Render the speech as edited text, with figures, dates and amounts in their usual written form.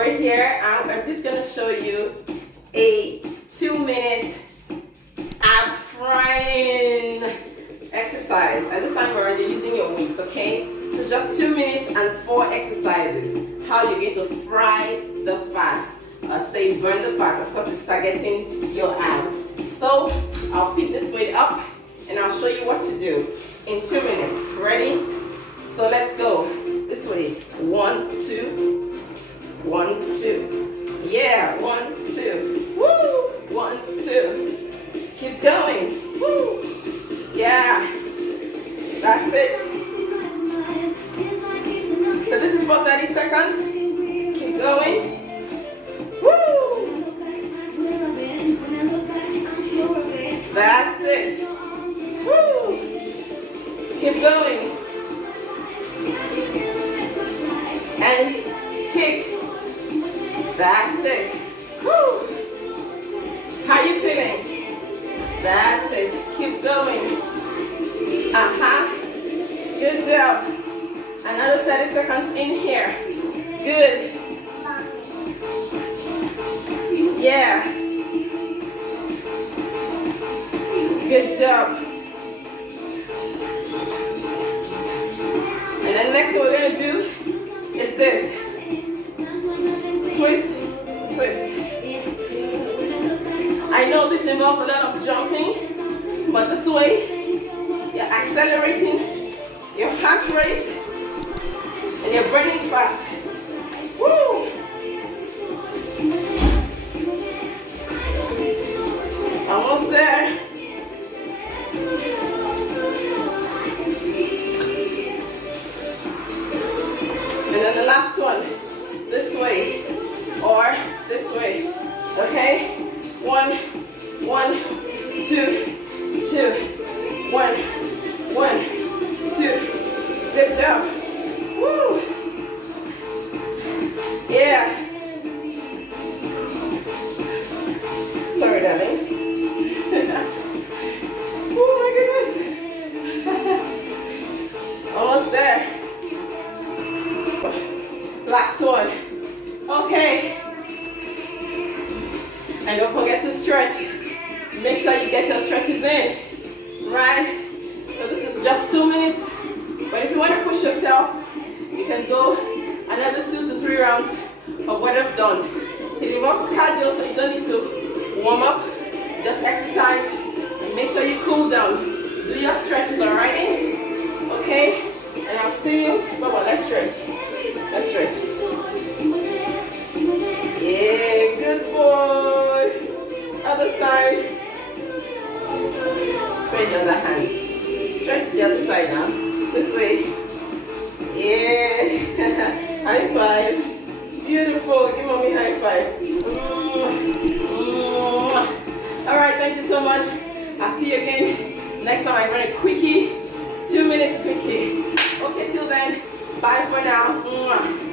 we're here. I'm just gonna show you a 2-minute ab frying exercise. At this time, we're already using your weights, okay? So just 2 minutes and 4 exercises. How you're going to fry the fats. Say burn the fat. Of course, it's targeting your abs. So I'll pick this weight up and I'll show you what to do in 2 minutes. Ready? So let's go. This way. 1, 2. 1, 2. Yeah. 1, 2. Woo! 1, 2. Keep going. Woo! Yeah. That's it. So this is for 30 seconds. Keep going. Woo! That's it. Woo! Keep going. And kick. That's it. Woo! How you feeling? That's it. Keep going. Good job. Another 30 seconds in here. Good. Yeah. Good job. And then next what we're going to do is this. Twist, twist. I know this involves a lot of jumping, but this way you're accelerating your heart rate and you're burning fat. Woo! Almost there. And then the last one, this way or this way. Okay? 1, 1, 2, 2, 1, 1, 2. Good job. Woo! Yeah. Sorry, darling. Oh my goodness. Almost there. Last one. Okay. And don't forget to stretch. Make sure you get your stretches in. Right? So this is just 2 minutes. But if you want to push yourself, you can go another 2 to 3 rounds of what I've done. It involves cardio, so you don't need to warm up. Just exercise and make sure you cool down. Do your stretches, alright? Okay? And I'll see you. Come on, let's stretch. Let's stretch. Yeah, good boy. Other side. Spread your other hand. Stretch the other side now. This way. Yeah. High five. Beautiful. Give mommy high five. Alright, thank you so much. I'll see you again next time I run a quickie. 2 minutes quickie. Okay, till then, bye for now.